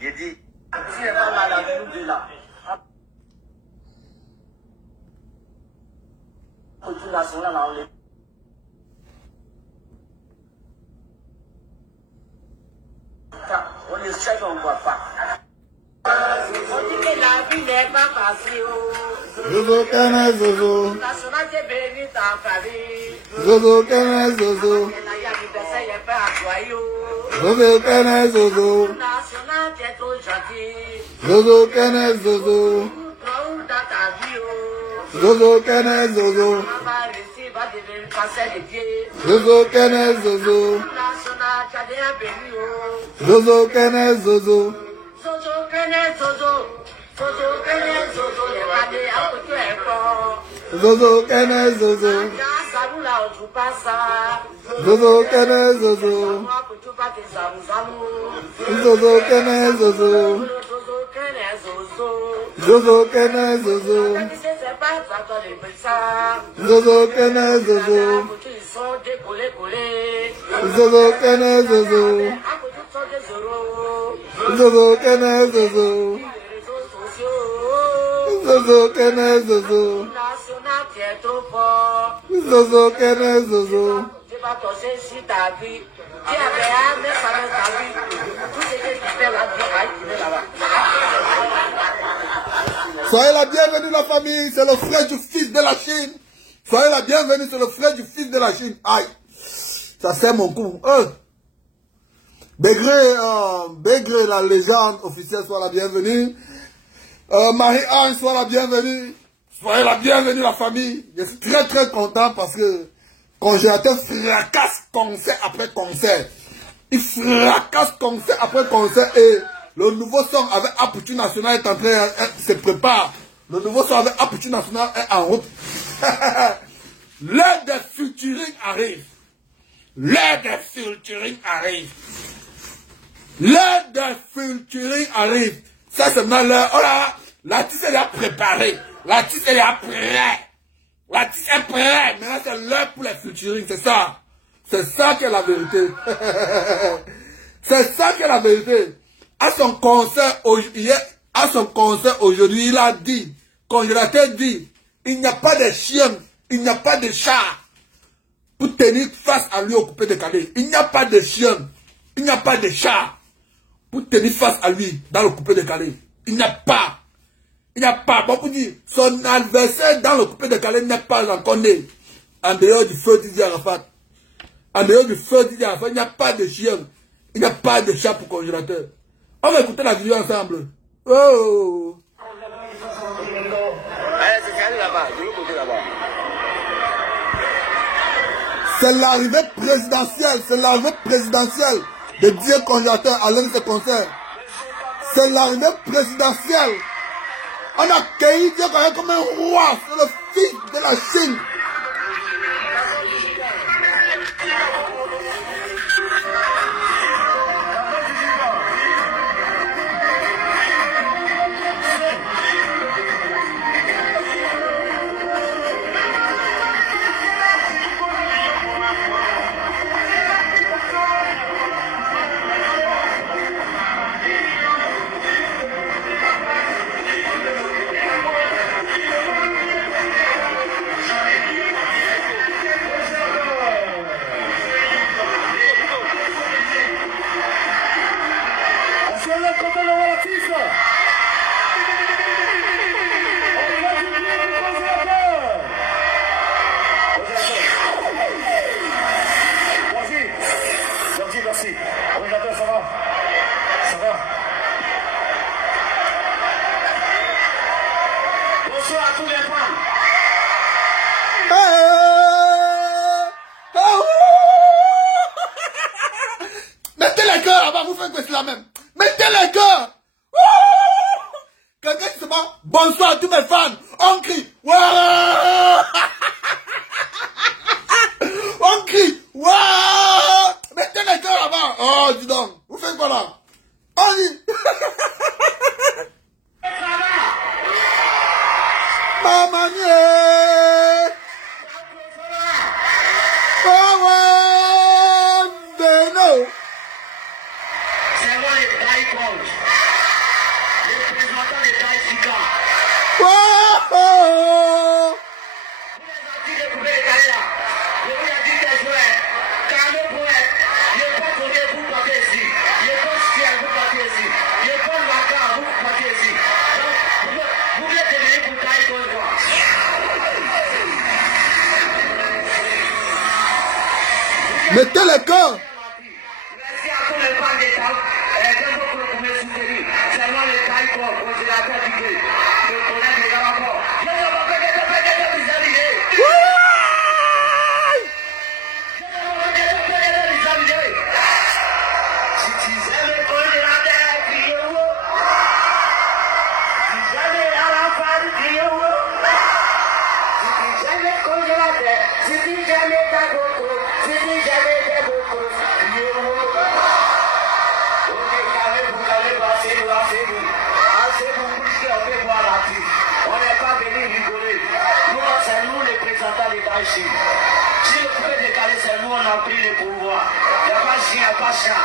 J'ai dit, si elle va mal à nous là. On les cherche, on ne voit pas. On dit que la vie n'est pas facile. Zozo Kene Zozo. National qui bénit ta famille. Zozo Kene Zozo. Zozo Kene Zozo. National qui est trop gentil. Zozo Kene Zozo. Dans ta vie. Zozo Kene Zozo. Maman réussit, va devenir cancer de pied. Zozo Kene Zozo. National qui a bien béni. Zozo Kene Zozo. Zozo Kene Zozo. Zozo Kene Zozo. Les badés à côté est fort. Zozo Kene Zozo. Zozo Kene Zozo. Zozo Kene Zozo. Zozo Kene Zozo. Zozo Kene Zozo. Zozo Kene Zozo. Zozo Kene Zozo. Zozo Kene Zozo. Zozo Kene Zozo. Tu vas torcher sur ta vie. Tu avais amené ça dans ta vie. Tout ce que tu fais là-bas, tu es là-bas. Soyez la bienvenue la famille, c'est le frère du fils de la Chine. Soyez la bienvenue, c'est le frère du fils de la Chine. Aïe, ça c'est mon coup. Bégré, la légende officielle, soit la bienvenue. Marie-Anne, soit la bienvenue. Soyez la bienvenue la famille. Je suis très très content parce que Congélateur fracasse concert après concert. Il fracasse concert après concert et le nouveau son avec Aputu National est en train, se prépare. Le nouveau son avec Aputu National est en route. L'heure des featuring arrive. L'heure des featuring arrive. L'heure des featuring arrive. Ça c'est maintenant l'heure. Oh là, l'artiste est là préparé. L'artiste est là prêt. L'artiste est prêt. Maintenant c'est l'heure pour les featuring. C'est ça. C'est ça qui est la vérité. C'est ça qui est la vérité. À son concert aujourd'hui, il a dit, Congélateur dit, il n'y a pas de chien, il n'y a pas de chat pour tenir face à lui au coupé décalé. Il n'y a pas de chien, il n'y a pas de chat pour tenir face à lui dans le coupé décalé. Il n'y a pas. Il n'y a pas. Bon, pour dire, son adversaire dans le coupé décalé n'est pas encore né. En dehors du feu Didier Arafat. En dehors du feu Didier Arafat, il n'y a pas de chien, il n'y a pas de chat pour Congélateur. On va écouter la vidéo ensemble. Oh! C'est l'arrivée présidentielle. C'est l'arrivée présidentielle de Dieu Congélateur à l'un de ses concerts. C'est l'arrivée présidentielle. On a accueilli Dieu Congélateur comme un roi. C'est le fils de la Chine. Mettez les cœurs là-bas, vous faites que c'est la même. Mettez les cœurs. Quelqu'un qui se bat, bonsoir à tous mes fans. On crie. On crie. Mettez les cœurs là-bas. Oh, dis donc. Vous faites quoi là? On dit. Bamanier. Power Beno. C'est moi les Daïkons. Les représentants des Daïsika. Oh. Vous les artistes de couper les carrés là. Je vous ai dit des joueurs. Carlo Poète. Je ne peux pas tourner vous porter ici. Je ne peux pas skier vous porter ici. Je ne peux pas Maca vous porter ici. Donc, vous voulez devenir pour Daïkons quoi. Mettez le corps. Merci à tous les fans d'État. J'aime beaucoup le premier soutenu. C'est moi le Daïkons, congélateur du Gré. Le collègue de Garaport. Je ne veux pas que vous examinez. Si tu aimes le congélateur, criez-vous. Si jamais à la fin, criez-vous. Si tu aimes le congélateur, si tu jamais ta gogo, si tu jamais ta gogo, criez-vous. Ok, calmez-vous, asseyez-vous, asseyez-vous. Asseyez-vous, puisque on peut voir la vie. On n'est pas venu rigoler. Nous, c'est nous les représentants des Daïchi. Si le pouvoir décaler, c'est nous, on a pris le pouvoir. Il n'y a pas chien, il n'y a pas chat.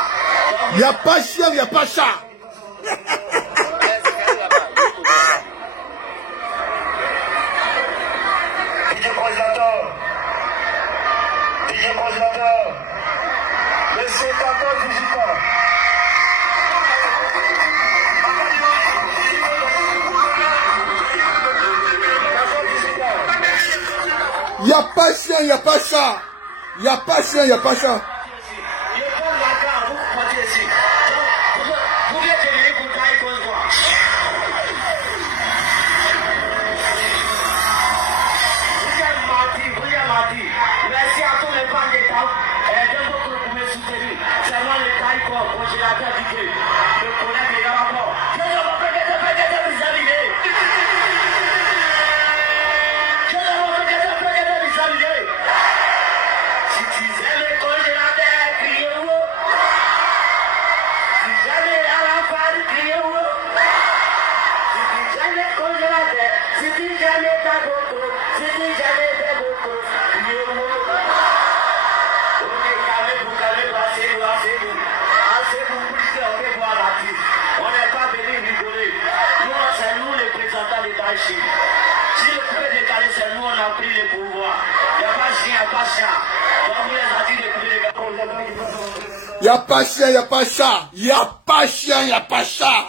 Il n'y a pas chien, il n'y a pas chat. DJ congélateur, le 54-18 ans. Il n'y a pas chien, il n'y a pas chat. Il n'y a pas chien, il n'y a pas chat. Je prends la gare, vous partez ici. Vous voulez devenir pour Daïkons quoi. William Marty. Merci à tous les fans d'État. J'aime beaucoup le premier soutenu. C'est moi le Daïkons, congélateur du Gré. Le collègue de Garaport. Je ne veux pas que vous examinez. Je ne veux pas que vous examinez. Si tu aimes le congélateur, criez-vous. Si jamais à la fin, criez-vous. Si tu aimes le congélateur, si tu jamais ta gogo, si tu jamais ta gogo, criez-vous. Ok, calmez-vous, asseyez-vous, asseyez-vous. Asseyez-vous, puisque on peut voir la vie. On n'est pas venu rigoler. Nous, c'est nous les représentants des Daïchi. Si le pouvoir décaler, c'est nous, on a pris le pouvoir. Il n'y a pas chien, il n'y a pas chat. Donc, vous les artistes de couper les gars. Il n'y a pas chien, il n'y a pas chat. Il n'y a pas chien, il n'y a pas chat.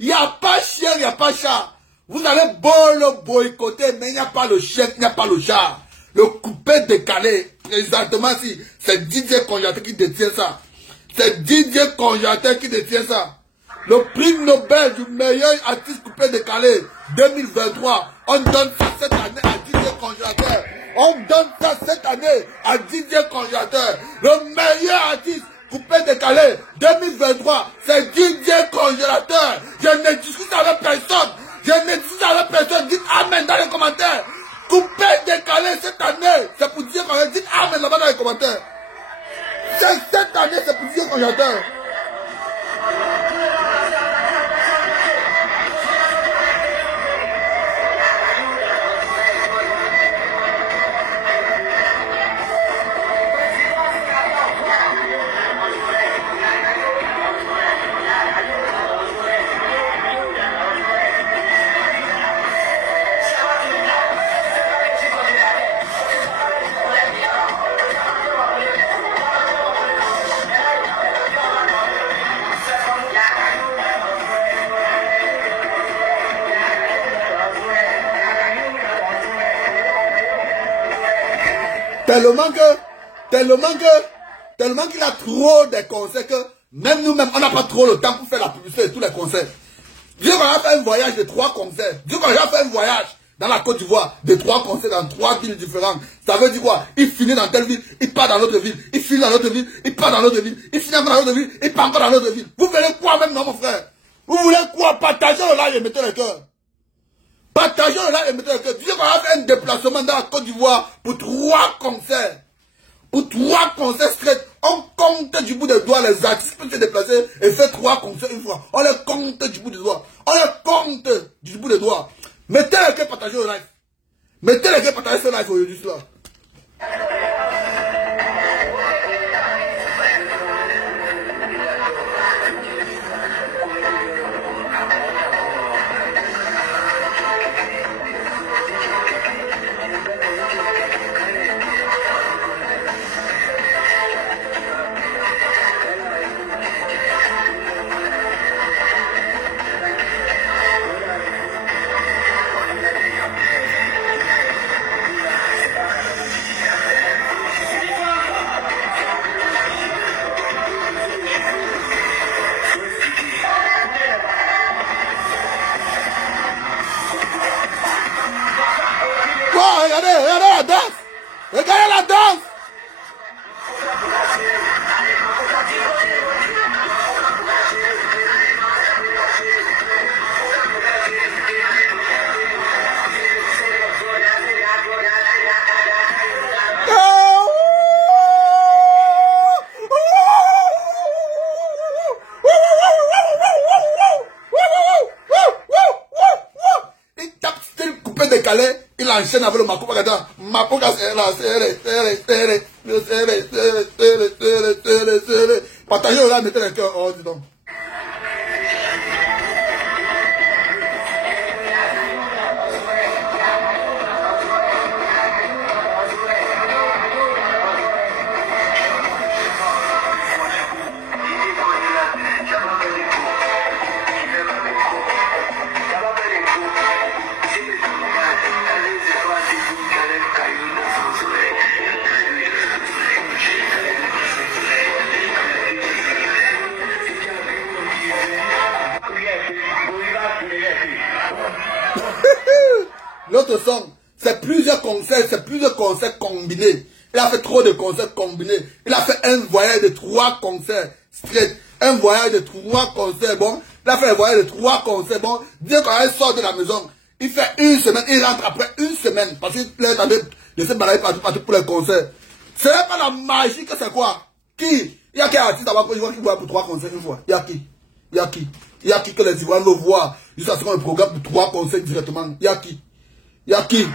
Il n'y a pas chien, il n'y a pas chat. Vous allez beau le boycotter, mais il n'y a pas le chien, il n'y a pas le chat. Le coupé décalé, exactement si c'est Didier Congélateur qui détient ça. C'est Didier Congélateur qui détient ça. Le prix Nobel du meilleur artiste coupé décalé 2023. On donne ça cette année à Didier Congélateur. On donne ça cette année à Didier Congélateur. Le meilleur artiste coupé décalé 2023, c'est Didier Congélateur. Je ne discute avec personne. Je ne discute avec personne. Dites Amen dans les commentaires. Coupé décalé cette année, c'est pour Didier Congélateur. Dites Amen là-bas dans les commentaires. Cette année, c'est pour Didier Congélateur. Tellement qu'il a trop de concerts que même nous-mêmes, on n'a pas trop le temps pour faire la publicité de tous les concerts. Dieu qu'on a fait un voyage de 3 concerts. Dieu qu'on a fait un voyage dans la Côte d'Ivoire de 3 concerts dans 3 villes différentes. Ça veut dire quoi? Il finit dans telle ville, il part dans l'autre ville, il finit dans l'autre ville, il part dans l'autre ville, il finit encore dans l'autre ville, il part encore dans l'autre ville. Vous voulez quoi même, non, mon frère? Vous voulez quoi? Partagez le live et mettez le cœur. Partagez le live et mettez le cœur. Dieu qu'on a fait un déplacement dans la Côte d'Ivoire pour 3 concerts. Pour 3 concerts straight, on compte du bout des doigts les artistes peuvent se déplacer et faire 3 concerts une fois. On les compte du bout des doigts. On les compte du bout des doigts. Mettez le cœur, partagez au live. Mettez le cœur, partagez ce live aujourd'hui là. Regardez la danse. Regardez la danse. Il tape style coupé décalé. Il enchaîne avec le Makopa Gada. Makopa serré. Partagez là, mettez le cœur. Oh, dis donc. L'autre son, c'est plusieurs concerts combinés. Il a fait trop de concerts combinés. Il a fait un voyage de 3 concerts straight. Un voyage de 3 concerts, bon. Il a fait un voyage de 3 concerts, bon. Dès quand il sort de la maison, il fait une semaine, il rentre après une semaine. Parce qu'il est en train de se balader partout pour les concerts. Ce n'est pas la magie que c'est quoi? Qui? Il y a quel artiste avant qui voit pour 3 concerts une fois? Il y a qui? Il y a qui? Il y a qui que les Ivoiriens veulent voir jusqu'à ce qu'on le programme pour 3 concerts directement? Il y a qui? Il y a qui?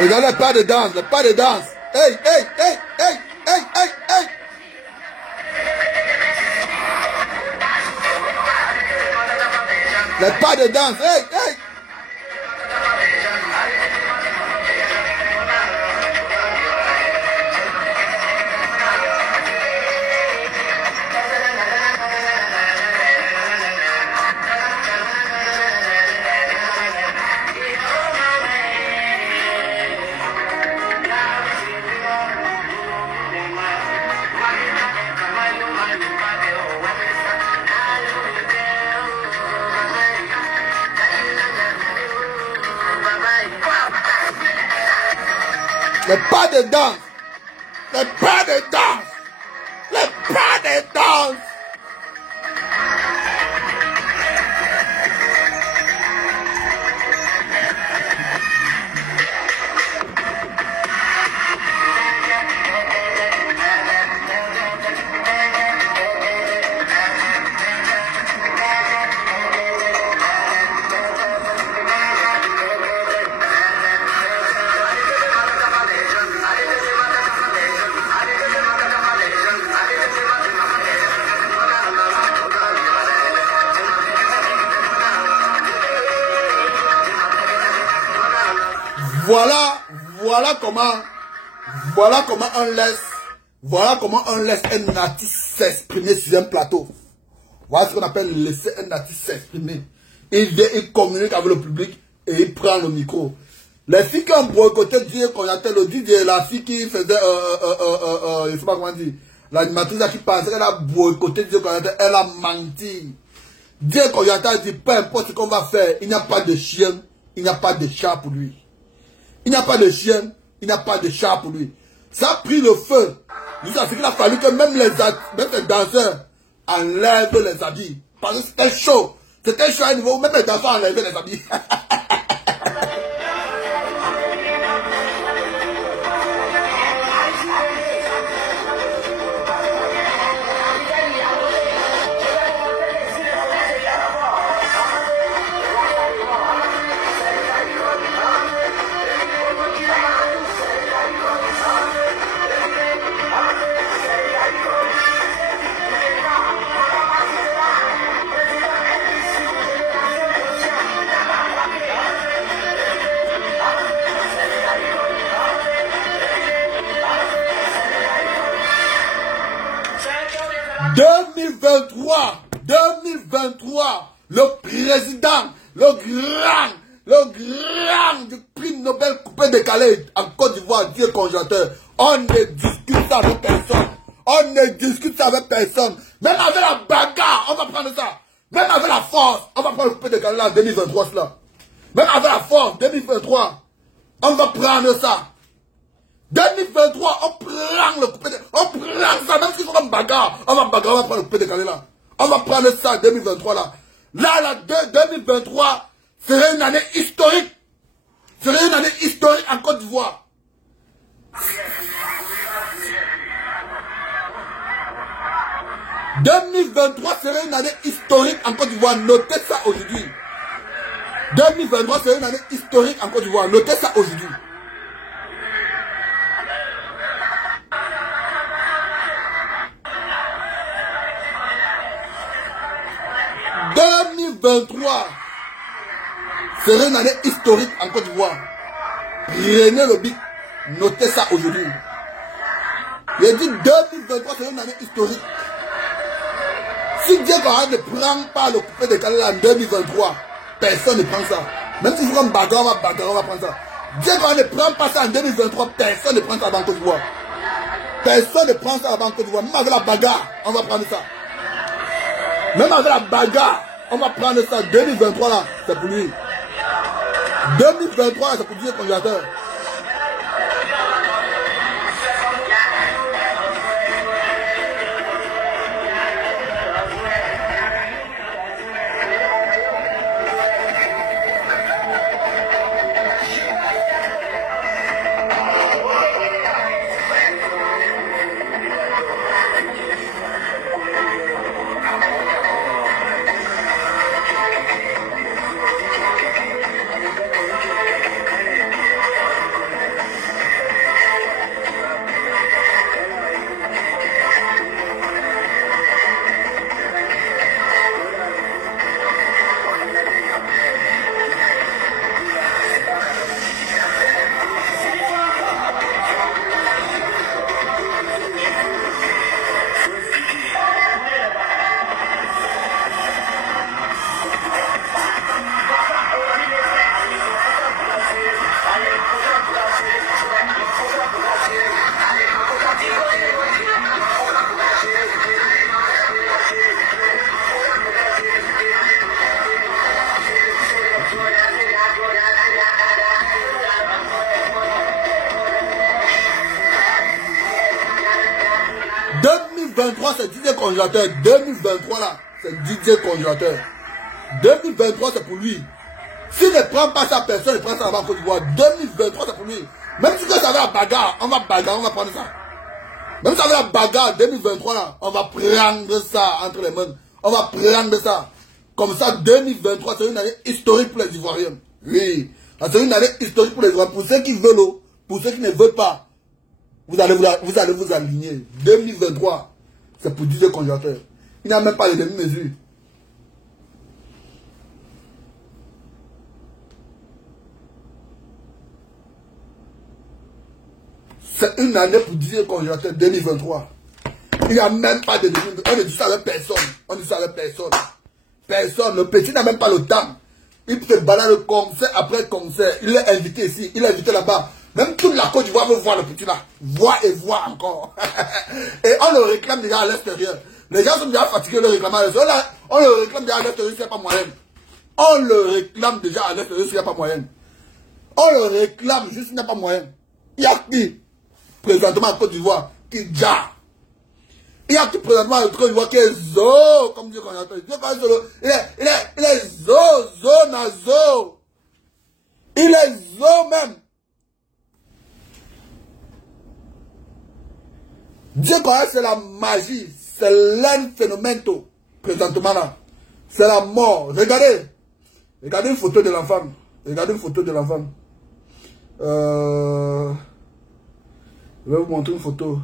Regardez, pas de danse, pas de danse. Hey, hey, hey, hey, hey, hey, hey. Le pas de danse, hey, hey. Le pas de danse. Le pas de danse. Le pas de danse. Voilà comment on laisse un artiste s'exprimer sur un plateau. Voilà ce qu'on appelle laisser un artiste s'exprimer. Il communique avec le public et il prend le micro. Les filles qui ont boycotté Dieu Konaté, le DJ, la fille qui faisait, je ne sais pas comment dire, l'animatrice qui pensait qu'elle a boycotté Dieu Konaté, elle a menti. Dieu Konaté a dit, peu importe ce qu'on va faire, il n'y a pas de chien, il n'y a pas de chat pour lui. Il n'y a pas de chien, il n'y a pas de chat pour lui. Ça a pris le feu. Il a fallu que même les danseurs enlèvent les habits. Parce que c'était chaud. C'était chaud à un niveau où même les danseurs enlevaient les habits. « 2023, le président, le grand du prix Nobel coupé décalé en Côte d'Ivoire, Dieu congélateur. On ne discute ça avec personne. On ne discute ça avec personne. Même avec la bagarre, on va prendre ça. Même avec la force, on va prendre le coupé décalé là en 2023 cela. Même avec la force, 2023, on va prendre ça. 2023, on prend le coupé décalé. On prend ça, même si c'est comme bagarre, on va bagarre, on va prendre le coupé décalé là. On va prendre ça 2023 là. Là, 2023 serait une année historique. Serait une année historique en Côte d'Ivoire. « 2023 serait une année historique en Côte d'Ivoire. Notez ça aujourd'hui. 2023 serait une année historique en Côte d'Ivoire. Notez ça aujourd'hui. Serait une année historique en Côte d'Ivoire. René Lobic, notez ça aujourd'hui. Il dit 2023 serait une année historique. Si Dieu ne prend pas le coupé décalé en 2023, personne ne prend ça. Même si c'est un bagarre, on va prendre ça. Dieu ne prend pas ça en 2023, personne ne prend ça avant Côte d'Ivoire. Personne ne prend ça avant Côte d'Ivoire. Même avec la bagarre, on va prendre ça. Même avec la bagarre, on va prendre ça. 2023 là, c'est pour lui. 2023 c'est pour Dieu congélateur. C'est DJ congélateur. 2023 là, c'est DJ congélateur. 2023 c'est pour lui. S'il ne prend pas sa personne, il prend ça avant Côte d'Ivoire. 2023 c'est pour lui. Même si ça va la bagarre, on va prendre ça. Même si ça va la bagarre 2023 là, on va prendre ça entre les mains. On va prendre ça. Comme ça 2023 c'est une année historique pour les Ivoiriens. Oui. C'est une année historique pour les Ivoiriens. Pour ceux qui veulent, pour ceux qui ne veulent pas, vous allez vous aligner. 2023. C'est pour DJ congélateur. Il n'a même pas les demi-mesures. C'est une année pour dire congélateur 2023. Il n'y a même pas de... On ne dit ça avec personne. On dit ça avec personne. Personne. Le petit n'a même pas le temps. Il se balade concert après concert. Il est invité ici. Il est invité là-bas. Même toute la Côte d'Ivoire veut voir le petit là. Voir et voir encore. Et on le réclame déjà à l'extérieur. Les gens sont déjà fatigués de le réclamer à l'extérieur. On le réclame déjà à l'extérieur s'il n'y a pas moyen. On le réclame déjà à l'extérieur s'il n'y a pas moyen. On le réclame juste s'il n'y a pas moyen. Il y a qui présentement en Côte d'Ivoire qui déjà. Il y a qui présentement en Côte d'Ivoire qui est zo, comme Dieu qu'on entend. Il est zo, nazo. Il est zo même. Dieu connaît, c'est la magie. C'est l'inphénomène présentement là. C'est la mort. Regardez. Regardez une photo de l'enfant. Regardez une photo de l'enfant. Je vais vous montrer une photo.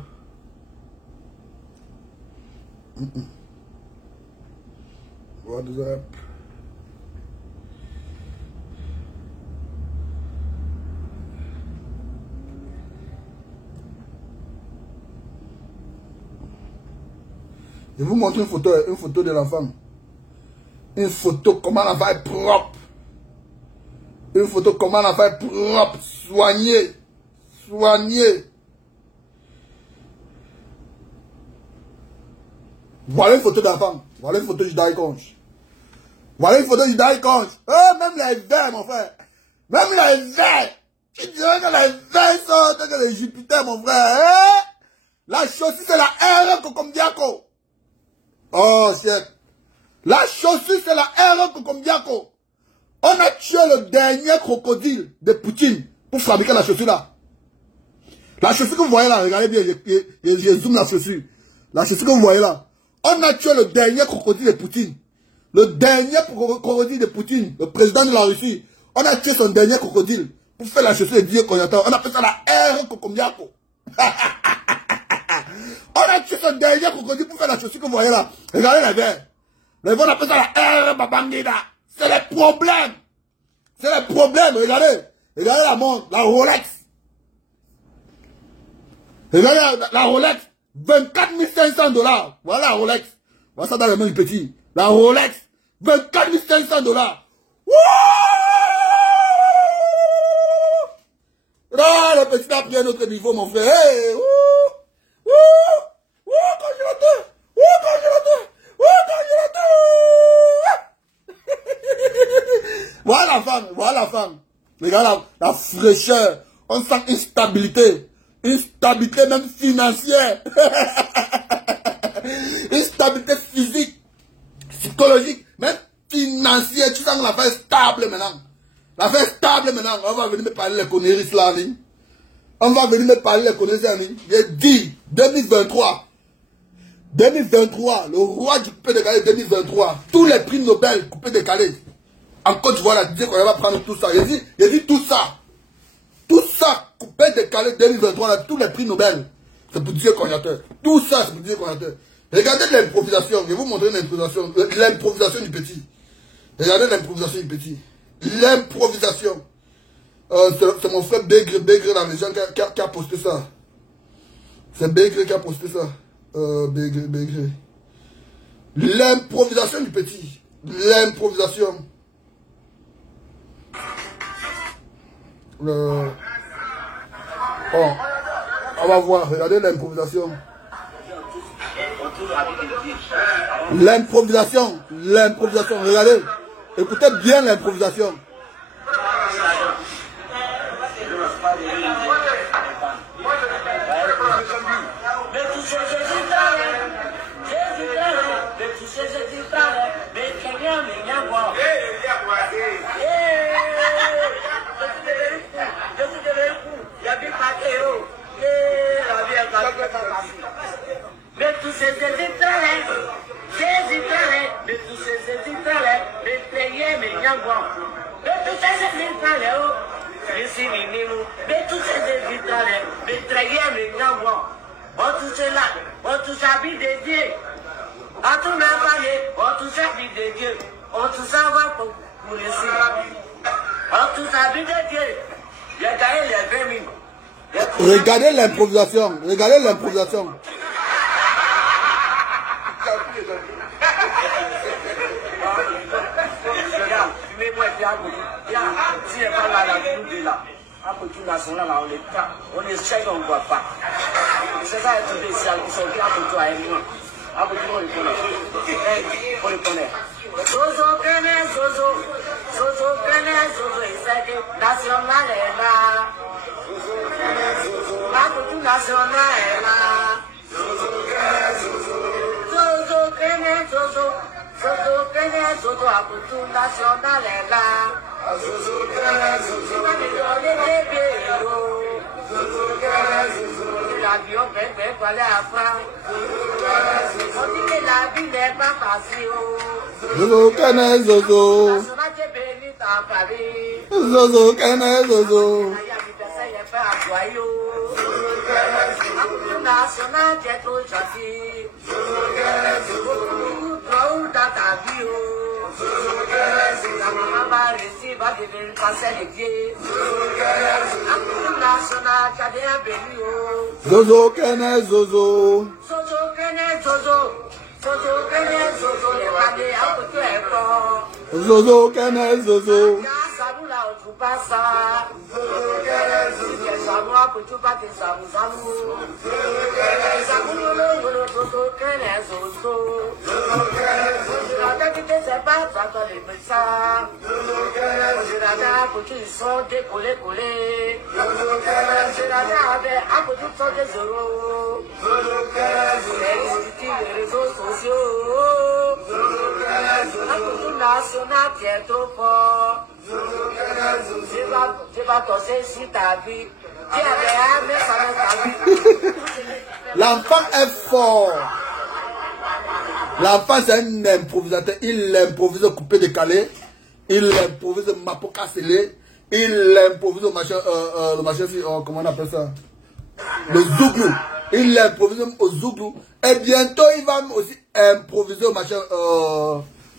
WhatsApp. Je vais vous montrer une photo de l'enfant. Une photo comment l'enfant est propre. Une photo comment l'enfant est propre, soigné. Soigné. Voilà une photo d'enfant. Voilà une photo du Daïkonge. Voilà une photo du Daïkonge. Oh, même les verts, mon frère. Même les verts. Tu dirais que les verts sont que les Jupiter, mon frère. Hein? La chaussure, c'est la R comme Diaco. Oh, chef. La chaussure, c'est la R comme Diaco. On a tué le dernier crocodile de Poutine pour fabriquer la chaussure là. La chaussure que vous voyez là, regardez bien, je zoome la chaussure. La chaussure que vous voyez là. On a tué le dernier crocodile de Poutine. Le dernier crocodile de Poutine, le président de la Russie. On a tué son dernier crocodile pour faire la chaussure de Dieu qu'on attend. On appelle ça la R Kokombiako. On a tué son dernier crocodile pour faire la chaussure que vous voyez là. Regardez les verres. Les verres, on appelle ça la R Babangida. C'est les problèmes. C'est les problèmes. Regardez. Regardez la montre, la Rolex. Regardez la Rolex. 24 500 $. Voilà la Rolex. Voilà ça dans les mains du petit. La Rolex. 24 500 $. Wouh! Là, le petit a pris un autre niveau, mon frère. Hey! Wouh! Wouh! Wouh! Congélateur! Wouh! Congélateur! Wouh! Congélateur! Voilà la femme. Voilà la femme. Regarde la fraîcheur. On sent une stabilité. Une stabilité même financière. Une stabilité physique, psychologique, même financière. Tu sens que l'affaire est stable maintenant. L'affaire est stable maintenant. On va venir me parler les conneries là en ligne. On va venir me parler les conneries en ligne. J'ai dit 2023. 2023, le roi du coupé décalé 2023. Tous les prix Nobel coupé décalé. En Côte d'Ivoire, la disait qu'on va prendre tout ça. J'ai dit tout ça. Tout ça, coupé décalé 2023, là, tous les prix Nobel, c'est pour dire congélateur. Tout ça, c'est pour dire congélateur. Regardez l'improvisation. Je vais vous montrer l'improvisation. L'improvisation du petit. Regardez l'improvisation du petit. L'improvisation. C'est mon frère Begré la région qui a posté ça. C'est Begré qui a posté ça. Begré. L'improvisation du petit. L'improvisation. On va voir, regardez l'improvisation. L'improvisation, regardez. Écoutez bien l'improvisation. Mais tous ces étrangers, mais tous ces étrangers, mais payez mes nyangwa. Mais tous ces étrangers, ici minimum, mais tous ces étrangers, mais payez mes nyangwa. On tout cela, on tout s'habille de Dieu. On tout n'a pas on tout s'habille de Dieu. On tout s'en va pour ici. On tout s'habille de Dieu. Il y a gagné les 20 000. Regardez l'improvisation. Regardez l'improvisation. On est chèque, on ne voit pas. C'est ça, tout spécial. Ils sont bien pour toi et moi. On le connaît. Zozo, Kene, Zozo. Zozo, Kene, Zozo. C'est national est là. La culture nationale est là. Zozo, Kene, Zozo. Zozo, Kene, Zozo. La culture nationale est là. Zozo, Kene, Zozo. L'avion fait pour aller à France. On dit que la vie n'est pas facile. Zozo, Kene, Zozo. Zozo, Kene, Zozo. National, tu es trop gentil. Trop dans ta vie. La maman va réussir, va devenir passer les pieds. National, tu as bien béni. Zozo, Kene, Zozo. Zozo, Kene, Zozo. Zozo, Kene, Zozo. Les valets, un peu tout est fort. Zozo, Kene, Zozo. Salut là, on trouve pas ça. Zozo, Kene, Zozo. Salut, on peut tout pas que ça vous salut. Salut, Zozo, Kene, Zozo. Zozo, Kene, Zozo. La tête, c'est pas ça dans les messages. Zozo, Kene, Zozo. La tête, pour qu'ils sont décollés, collés. Zozo, Kene, Zozo. La tête, avec un peu tout sont des euros. Zozo, Kene, Zozo. Les réseaux sociaux. Zozo, Kene, Zozo. Un peu tout national qui est trop fort. Je vais tosser sur ta vie. L'enfant est fort. L'enfant c'est un improvisateur. Il improvise coupé décalé. Il improvise mapoka scellé. Il improvise le machin, comment on appelle ça? Le zouglou. Il improvise au zouglou. Et bientôt il va aussi improviser au machin,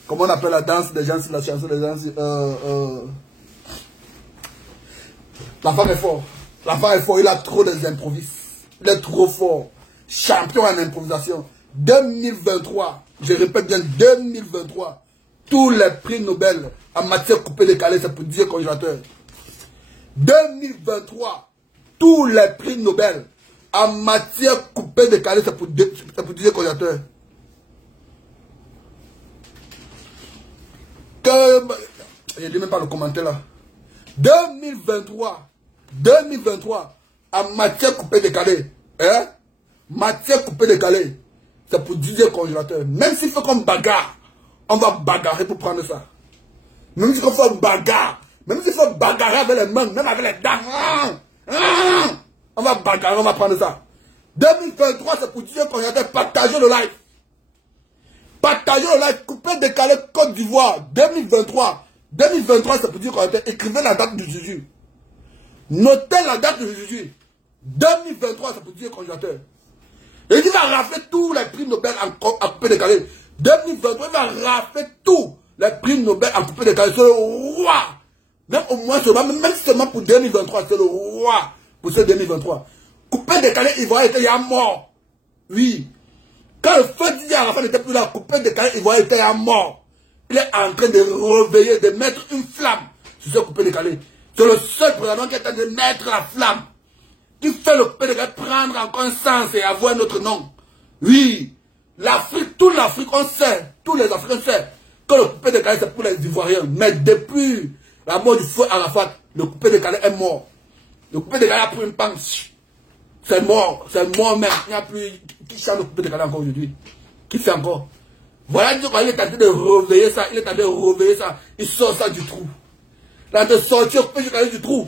comment on appelle la danse des gens, la chanson des gens. L'enfant est fort. L'enfant est fort, il a trop des improvises. Il est trop fort. Champion en improvisation. 2023, je répète bien 2023, tous les prix Nobel en matière coupée décalée, c'est pour DJ Congélateur. 2023, tous les prix Nobel en matière coupée décalée, c'est pour DJ Congélateur. Je ne dis même pas le commentaire là. 2023, en matière coupée décalée, hein? Matière coupée décalée, c'est pour DJ Congélateur. Même s'il faut qu'on bagarre, on va bagarrer pour prendre ça. Même s'il faut bagarre, même s'il faut bagarrer avec les mains, même avec les dents, on va bagarrer, on va prendre ça. 2023, c'est pour DJ Congélateur, partager le live. Partagez le live, coupé décalé Côte d'Ivoire 2023. 2023, c'est pour dire qu'on écrivez la date du Jésus. Notez la date du Jésus. 2023, c'est pour dire Congélateur. Et il va rafler tous les prix Nobel en coupé décalé. 2023, il va rafler tous les prix Nobel en coupé décalé. C'est le roi. Même au moins seulement, même seulement pour 2023, c'est le roi pour ce 2023. Coupé décalé, Ivoire était à mort. Oui. Quand le feu Didier Arafat n'était plus là, coupé décalé, Ivoire était à mort. Il est en train de réveiller, de mettre une flamme sur ce coupé décalé. C'est le seul président qui est en train de mettre la flamme. Qui fait le coupé décalé prendre encore un sens et avoir notre nom. Oui. L'Afrique, toute l'Afrique, on sait, tous les Africains savent que le coupé décalé c'est pour les Ivoiriens. Mais depuis la mort du feu Arafat, le coupé décalé est mort. Le coupé décalé a pris une panche. C'est mort même. Il n'y a plus qui chante le coupé décalé encore aujourd'hui. Qui fait encore? Voilà, il est en train de réveiller ça. Il est en train de réveiller ça. Il sort ça du trou. Il est en train de sortir le coupé décalé du trou.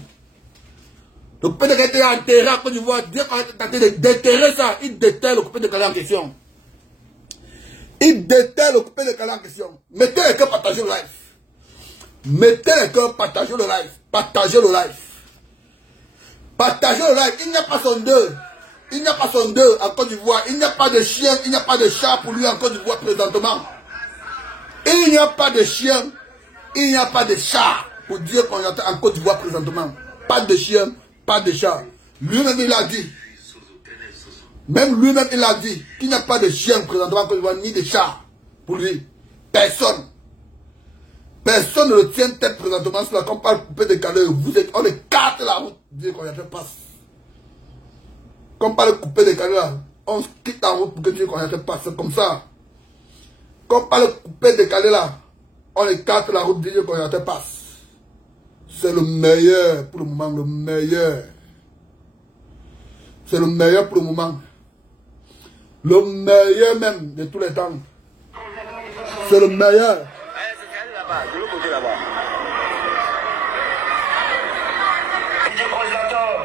Le coupé décalé était enterré à Côte d'Ivoire. Il est en train de déterrer ça. Il déterre le coupé décalé en question. Il déterre le coupé décalé en question. Mettez les cœurs, partagez le live. Mettez les cœurs, partagez le live. Partagez le live. Partagez le live. Il n'y a pas son deux. Il n'y a pas son deux en Côte d'Ivoire. Il n'y a pas de chien, il n'y a pas de chat pour lui en Côte d'Ivoire présentement. Il n'y a pas de chien, il n'y a pas de chat pour dire qu'on est en Côte d'Ivoire présentement. Pas de chien, pas de chat. Lui-même, il a dit. Même lui-même, il a dit qu'il n'y a pas de chien présentement en Côte d'Ivoire, ni de chat. Pour lui. Personne. Personne ne le tient tête présentement sur la qu'on parle coupé décalé. Vous êtes, on écarte la route. Dieu qu'on y a fait passe. Quand on parle coupé décalé là, on quitte la route pour que Dieu qu'on y a fait passe. C'est comme ça. Quand on parle coupé décalé là, on écarte la route. Dieu qu'on y a fait passe. C'est le meilleur pour le moment, le meilleur. C'est le meilleur pour le moment. Le meilleur même de tous les temps. C'est le meilleur. De l'autre côté là-bas. DJ coordinateur.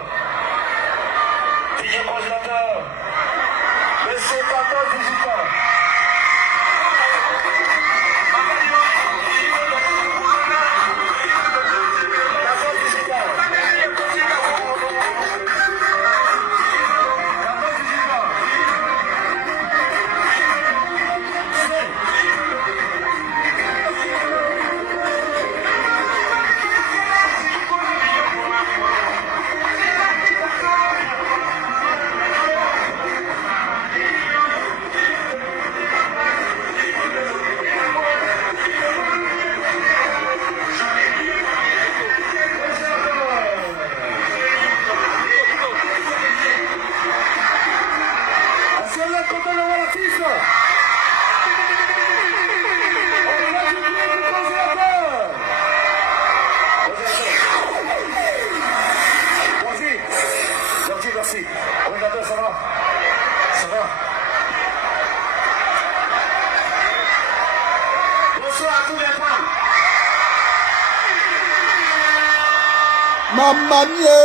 Le sénateur visiteur. Mamma mia!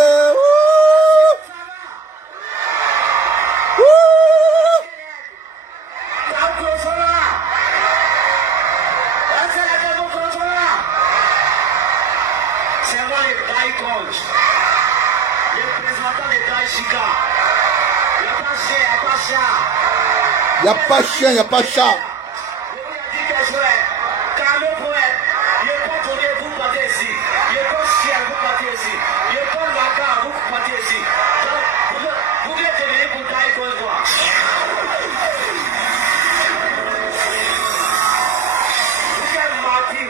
C'est moi les Dai coach, les représentants des Dai Chica. Il n'y a pas chien, il n'y a pas chat. Il n'y a pas chien, il n'y a pas chat. Je vous ai dit que je vais. Car le poète, il n'est pas donné, vous partez ici. Il n'est pas chien, vous partez ici. Il n'est pas laga, vous partez ici. Donc, vous voulez devenir pour Dai coach quoi?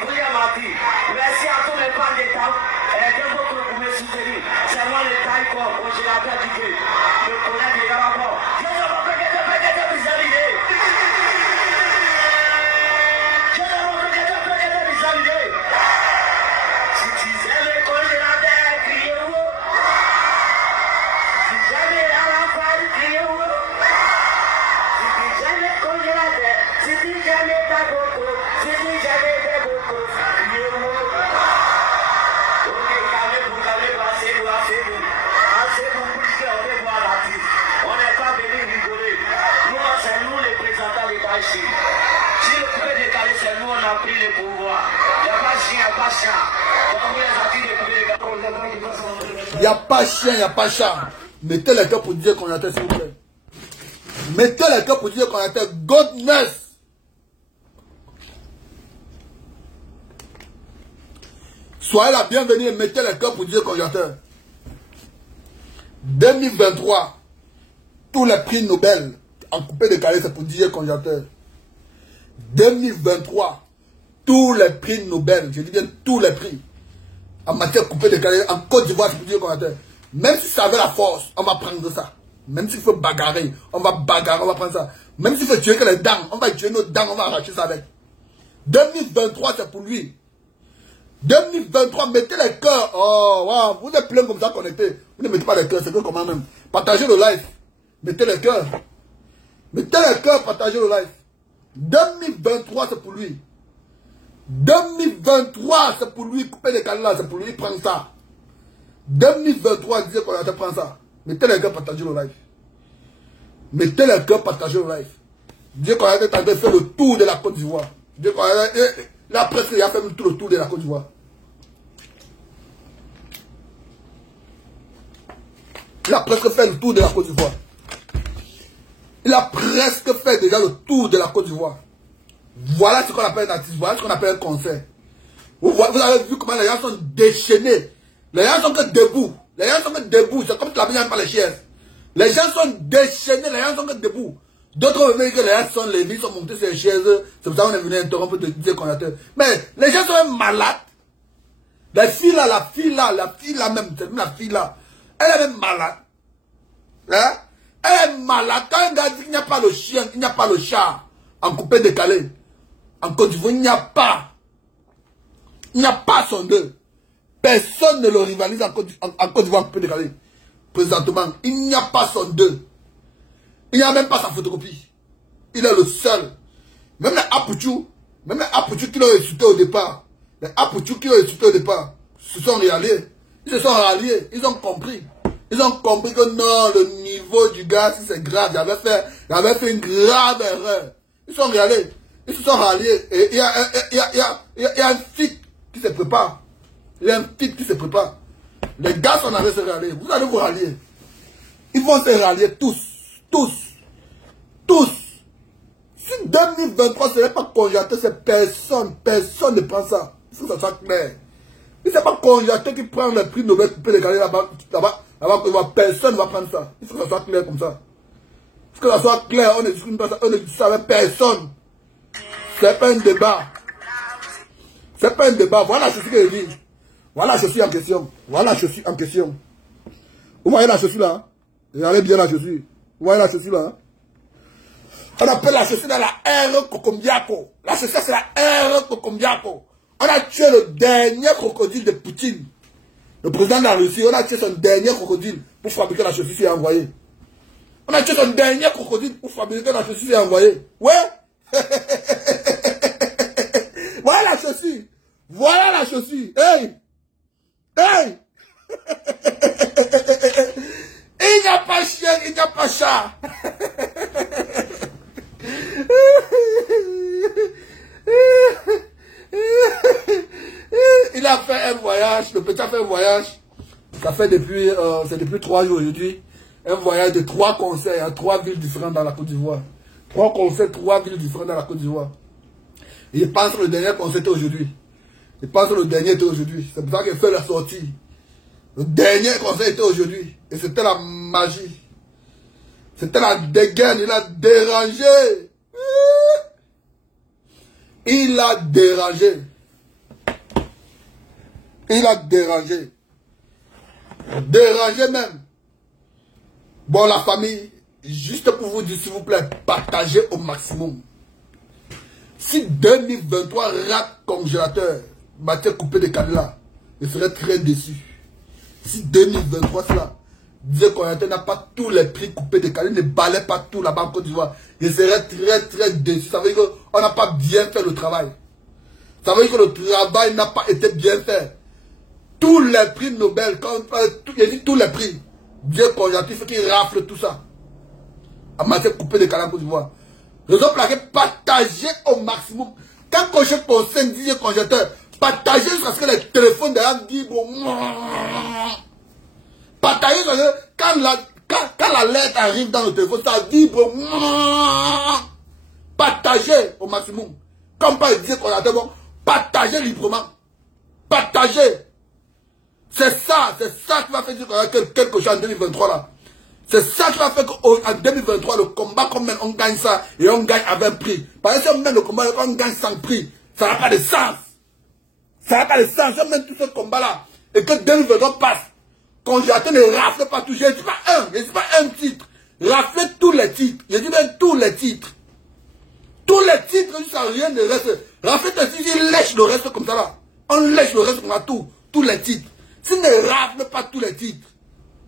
William Marty, merci à tous les fans d'État de vous me soutenir. C'est moi le Dai coach, congélateur du Gué. Le collègue de Yarabo. Je ne vais pas péter bizarrerie. Je ne vais pas péter bizarrerie. Si tu aimes les congélateurs, criez-vous. Si tu aimes à la fin, criez-vous. Si tu aimes les congélateurs, si tu aimes ta coco, si tu aimes ta coco, criez-vous. Ok, calmez-vous, asseyez-vous, asseyez-vous. Asseyez-vous pour que on peut voir la vie. On n'est pas venu rigoler. Nous, c'est nous les représentants des Taïchi. Si le coupé décalé, c'est nous, on a pris le pouvoir. Il n'y a pas chien, il n'y a pas chat. Donc, vous les avez dit de couper les gars. Il n'y a pas chien, il n'y a pas chat. Mettez les cœurs pour dire qu'on a été, s'il vous plaît. Mettez les cœurs pour dire qu'on a été godness. Soyez la bienvenue et mettez les cœurs pour dire qu'on a été. 2023, tous les prix Nobel en coupé décalé, c'est pour dire qu'on a été. 2023, tous les prix Nobel, je dis bien tous les prix, en matière coupé décalé, en Côte d'Ivoire, c'est pour dire qu'on a été. Même si ça avait la force, on va prendre ça. Même s'il faut bagarrer, on va bagarrer, on va prendre ça. Même s'il faut tuer que les dents, on va tuer nos dents, on va arracher ça avec. 2023, c'est pour lui. 2023, mettez les cœurs. Oh, wow, vous êtes plein comme ça connectés. Vous ne mettez pas les cœurs, c'est que comment même. Partagez le live. Mettez les cœurs. Mettez les cœurs, partagez le live. 2023, c'est pour lui. 2023, c'est pour lui. Coupez les canaux là, c'est pour lui, prendre ça. 2023, disait qu'on a été prendre ça. Mettez les cœurs, partagez le live. Mettez les cœurs, partagez le live. Dieu qu'on a été tenté de faire le tour de la Côte d'Ivoire. Dieu qu'on a été... Là, presque, il a fait tout le tour de la Côte d'Ivoire. Il a presque fait le tour de la Côte d'Ivoire. Il a presque fait déjà le tour de la Côte d'Ivoire. Voilà ce qu'on appelle un artiste. Voilà ce qu'on appelle un concert. Vous avez vu comment les gens sont déchaînés. Les gens sont que debout. Les gens sont debout. C'est comme si la vie n'aime pas les chaises. Les gens sont déchaînés, les gens sont debout. D'autres veulent que les gens sont levés, ils sont montés sur les chaises. C'est pour ça qu'on est venu interrompre de dire congélateur. Mais les gens sont malades. La fille là même, c'est la fille là. Elle est même malade. Hein? Elle est malade. Quand un gars dit qu'il n'y a pas le chien, il n'y a pas le chat en coupé décalé. En Côte d'Ivoire, il n'y a pas. Il n'y a pas son deux. Personne ne le rivalise en Côte d'Ivoire en coupé décalé. Présentement, il n'y a pas son deux. Il n'y a même pas sa photocopie. Il est le seul. Même les Apuchou qui l'ont insulté au départ. Les Apuchou qui l'ont insulté au départ se sont ralliés. Ils se sont ralliés. Ils ont compris. Ils ont compris que non, le niveau du gars, si c'est grave, il avait fait une grave erreur. Ils sont ralliés. Ils se sont ralliés. Et il y a un fit qui se prépare. Il y a un fit qui se prépare. Les gars sont en train de se rallier. Vous allez vous rallier. Ils vont se rallier tous. Tous. Tous. Si 2023 ce n'est pas congélateur, c'est personne. Personne ne prend ça. Il faut que ça soit clair. Si ce n'est pas congélateur qui prend le prix Nobel coupé décalé là-bas, personne ne va prendre ça. Il faut que ça soit clair comme ça. Il faut que ça soit clair. On ne discute pas ça. On ne discute ça avec personne. C'est pas un débat. C'est pas un débat. Voilà ce que je dis. Voilà, je suis en question. Voilà, je suis en question. Vous voyez la chaussure là? Regardez bien la chaussure. Vous voyez la chaussure là? On appelle la chaussure là la R Kokombiako. La chaussure c'est la R Kokombiako. On a tué le dernier crocodile de Poutine. Le président de la Russie, on a tué son dernier crocodile pour fabriquer la chaussure et envoyer. On a tué son dernier crocodile pour fabriquer la chaussure et envoyer. Ouais? Voilà la chaussure. Voilà la chaussure. Hey! Hey! Il n'y a pas chien, il n'y a pas chat. Il a fait un voyage, le petit a fait un voyage. Ça fait depuis, c'est depuis 3 jours aujourd'hui. Un voyage de 3 concerts à 3 villes différentes dans la Côte d'Ivoire. 3 concerts, 3 villes différentes dans la Côte d'Ivoire. Et je pense que le dernier concert était aujourd'hui. Je pense que le dernier était aujourd'hui. C'est pour ça qu'il fait la sortie. Le dernier concert était aujourd'hui. Et c'était la magie. C'était la dégaine. Il a dérangé. Il a dérangé. Il a dérangé. Dérangé même. Bon, la famille, juste pour vous dire, s'il vous plaît, partagez au maximum. Si 2023 rate congélateur, matière coupée de Canela, je serais très déçu. Si 2023 cela, disait congélateur n'a pas tous les prix coupés de Canela, ne balait pas tout là-bas en Côte d'Ivoire, je serais très très déçu. Ça veut dire qu'on n'a pas bien fait le travail. Ça veut dire que le travail n'a pas été bien fait. Tous les prix Nobel, quand on parle, il dit tous les prix, Dieu congélateur, il faut qu'il rafle tout ça. En matière coupée de Canela en Côte d'Ivoire. Raison pour laquelle partagez au maximum. Quand je conseille disait congélateur, partagez jusqu'à ce que les téléphones derrière vibrent. Partagez parce que quand la lettre arrive dans le téléphone, ça vibre. Partagez au maximum. Comme pas dire congélateur, bon, partagez librement. Partagez. C'est ça qui va faire dire quelque chose en 2023 là. C'est ça qui va faire qu'en 2023, le combat qu'on mène, on gagne ça et on gagne avec un prix. Parce que si on mène le combat et on gagne sans prix, ça n'a pas de sens. Ça n'a pas de sens. Si on mène tout ce combat-là et que 2023 passe, congélateur ne rafle pas tout. Je ne dis pas un titre. Rafle tous les titres. Je dis même tous les titres. Tous les titres, jusqu'à rien ne reste. Rafle tes titres, il lèche le reste comme ça là. On lèche le reste comme ça, tous les titres. S'il ne rafle pas tous les titres,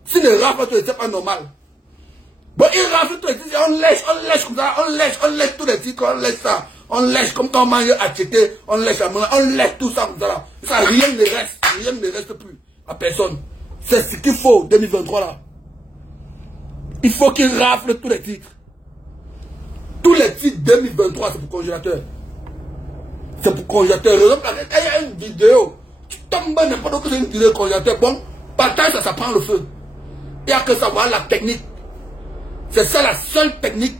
s'il ne rafle pas tous les titres, c'est pas normal. Bon, il rafle tous les titres, on lèche comme ça, on lèche tous les titres, on lèche ça. On lèche comme quand on mange à tchété, on lèche la monnaie, on lèche tout ça comme ça là. Ça, rien ne reste plus à personne. C'est ce qu'il faut, 2023 là. Il faut qu'il rafle tous les titres. Tous les titres 2023, c'est pour congélateur. C'est pour congélateur. Il y a une vidéo. Tu tombes n'importe où que c'est une vidéo de congélateur. Bon, partage ça, ça prend le feu. Il n'y a que savoir la technique. C'est ça la seule technique.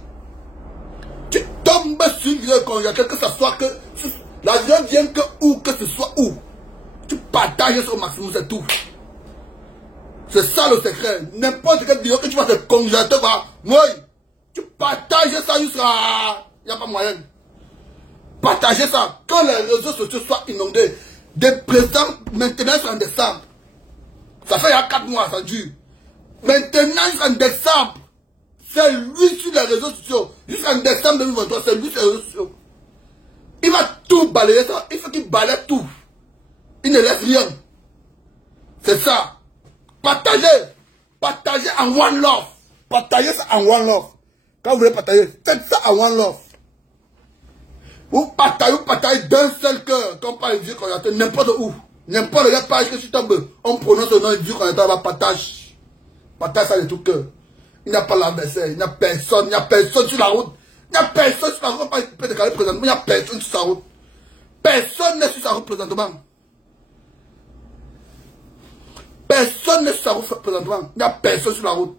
Tu tombes sur une vidéo de congélateur, que ça soit que... La vidéo vient que où, que ce soit où. Tu partages ça au maximum, c'est tout. C'est ça le secret. N'importe quel vidéo que tu vas te congélateur, moi, tu partages ça jusqu'à... Il n'y a pas moyen. Partagez ça. Quand les réseaux sociaux soient inondés, des présidents, maintenant c'est en décembre. Ça fait il y a 4 mois, ça dure. Maintenant, jusqu'en décembre, c'est lui sur les réseaux sociaux. Jusqu'en décembre 2023, c'est lui sur les réseaux sociaux. Il va tout balayer ça. Il faut qu'il balaye tout. Il ne laisse rien. C'est ça. Partagez. Partagez en one love. Partagez ça en one love. Quand vous voulez partager, faites ça en one love. Vous partagez d'un seul cœur. Comme par les vieux connaisseurs, n'importe où. N'importe quelle page que tu tombes, on prononce le nom du vieux connaisseur, on va partage. Partage ça de tout cœur. Il n'y a pas l'adversaire, il n'y a personne sur la route. Il n'y a personne sur la route, pas peut décaler présentement, il n'y a personne sur sa route. Personne n'est sur sa route présentement. Personne n'est sur sa route présentement. Il n'y a personne sur la route.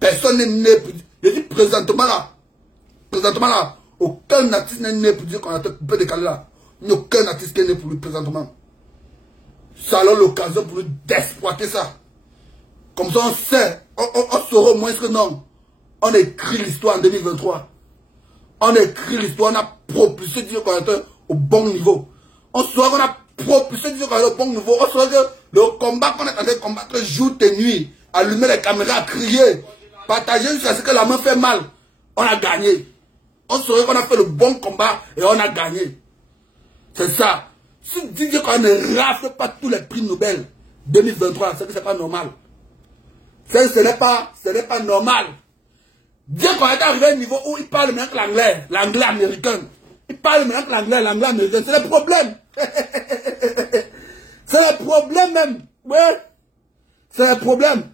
Personne n'est né pour dire. Je dis présentement là. Présentement là. Aucun artiste n'est né pour dire qu'on a peut décaler là. Il n'y a aucun artiste qui est né pour lui présentement. Ça a l'occasion pour lui d'exploiter ça. Comme ça on sait. On saura au moins que non. On écrit l'histoire en 2023. On écrit l'histoire. On a propulsé Dieu au bon niveau. On saura qu'on a propulsé Dieu au bon niveau. On saura que le combat qu'on est en train de combattre jour et nuit, allumer les caméras, crier, partager jusqu'à ce que la main fait mal, on a gagné. On saurait qu'on a fait le bon combat et on a gagné. C'est ça. Si Didier qu'on ne rafle pas tous les prix Nobel 2023, c'est que c'est pas normal. Ce n'est pas normal. Dieu qu'on est arrivé à un niveau où il parle maintenant que l'anglais, l'anglais américain. Il parle maintenant que l'anglais américain. C'est le problème. C'est le problème même. Ouais. C'est le problème.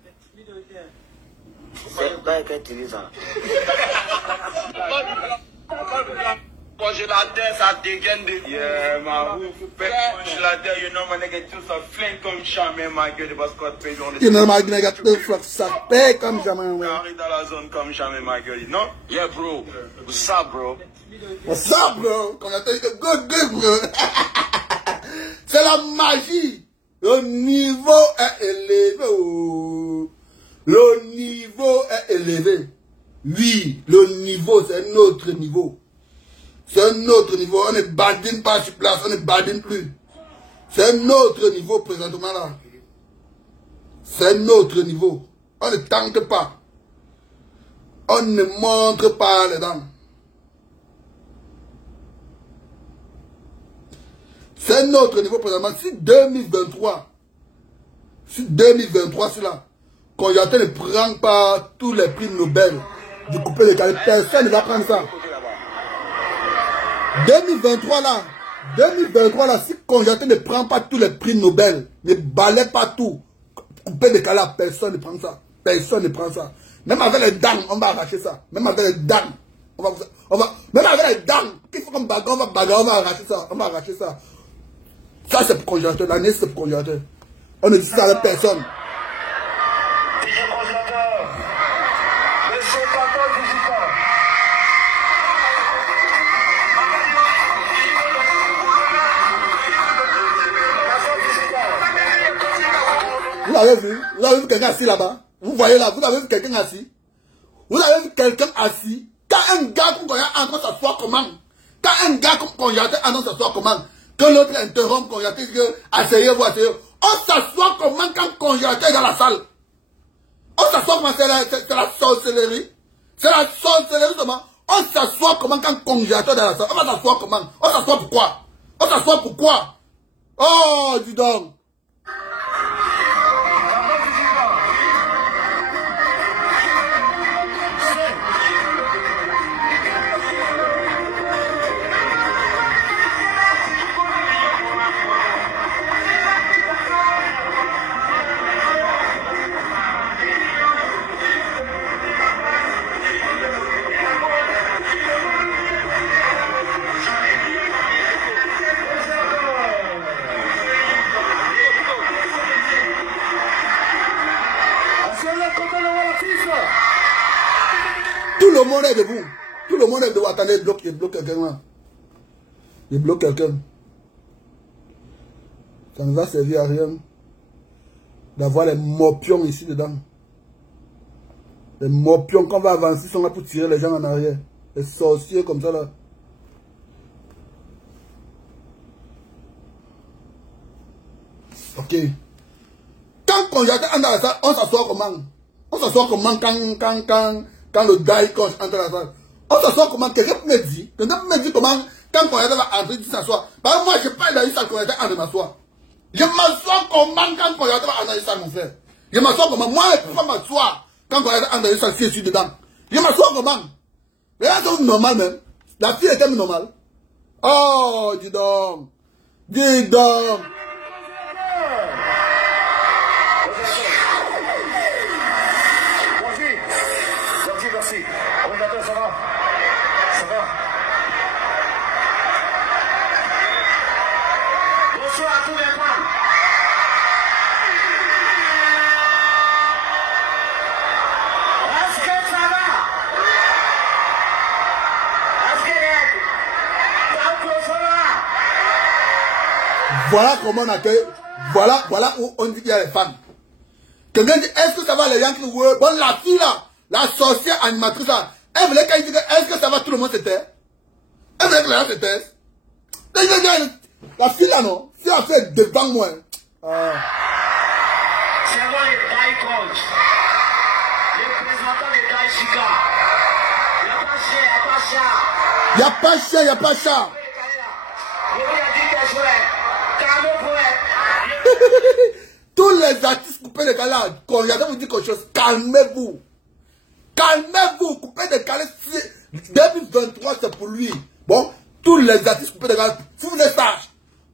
Congélateur, ça dégaine de... Yeah, ma ouf. Congélateur, you know, my nigga, tout ça flingue comme jamais, ma gueule, parce qu'on paye dans les... You know, my nigga, tout ça paye comme jamais, ouais. Arrive dans la zone comme jamais, ma gueule, non? Yeah, bro. What's up, bro? What's up, bro? Good, bro. C'est la magie. Le niveau est élevé. Oh. Le niveau est élevé. Oui, le niveau, c'est un autre niveau. C'est un autre niveau. On ne badine pas sur place, on ne badine plus. C'est un autre niveau présentement là. C'est un autre niveau. On ne tente pas. On ne montre pas les dents. C'est un autre niveau présentement. Si 2023, c'est là, Congélateur ne prend pas tous les prix Nobel du coupé de Calais, personne ne va prendre ça. 2023 là, si Congélateur ne prend pas tous les prix Nobel, ne balaie pas tout, coupé de Calais, personne ne prend ça. Personne ne prend ça. Même avec les dents, on va arracher ça. Même avec les dents, même avec les dents, qu'il faut qu'on bagarre, on va arracher ça. On va arracher ça. Ça c'est pour Congélateur, l'année c'est pour Congélateur. On ne dit ça avec personne. Vous avez vu quelqu'un assis là-bas? Vous voyez là, vous avez vu quelqu'un assis? Vous avez vu quelqu'un assis? Quand un gars comme Congélateur entre dans s'asseoir comment? Quand un gars comme Congélateur entre dans s'asseoir comment? Quand l'autre interrompt Congélateur, dit que asseyez-vous, asseyez-vous. On s'assoit comment quand Congélateur est dans la salle? On s'assoit comment? C'est la sorcellerie. C'est la sorcellerie seulement. On s'assoit comment quand Congélateur est dans la salle? On va s'asseoir comment? On s'assoit pourquoi? On s'assoit pourquoi? Oh, dis donc. Tout le monde est debout. Tout le monde est debout. Attendez, il bloque quelqu'un là. Il bloque quelqu'un. Ça ne va servir à rien. d'avoir les morpions ici dedans. Les morpions, quand on va avancer, sont là pour tirer les gens en arrière. Les sorciers comme ça là. Ok. Quand Konjaté entre dans la salle, on s'assoit comment? On s'assoit comment quand le gars entre dans la salle? On s'assoit comment? Quelqu'un peut me dire comment, quand Konjaté va entrer, il s'assoit. Bah, moi, je parle dans une salle, Konjaté entre m'assoit. Je m'assois comment quand Konjaté va entrer dans une salle, mon frère? Je m'assois comment? Moi, je peux pas m'asseoir quand Konjaté entre dans une salle, si je suis dedans. Je m'assois comment? Mais là, c'est normal même. La fille était normale. Oh, dis donc. Dis donc. Merci. Coordinateur, ça va? Ça va? Bonsoir à tous les femmes. Est-ce que ça va? Est-ce que ça va? Voilà comment on accueille. Voilà où on dit qu'il y a les femmes. Quelqu'un dit, est-ce que ça va les Yankees? Bon, la fille là. La sorcière animatrice, là, elle voulait qu'elle dise est-ce que ça va, tout le monde se taire? Elle voulait que les gens se taisent. La fille là, non? Si elle fait devant moi. C'est moi les Dai Coach. Les représentants des Dai Chica. Il n'y a pas chien, il n'y a pas chat. Tous les artistes coupés de Kala, quand il y a vous dire quelque chose, calmez-vous. Calmez-vous, coupez de Calais, 2023 c'est pour lui. Bon, tous les artistes coupés de Calais, vous les sages,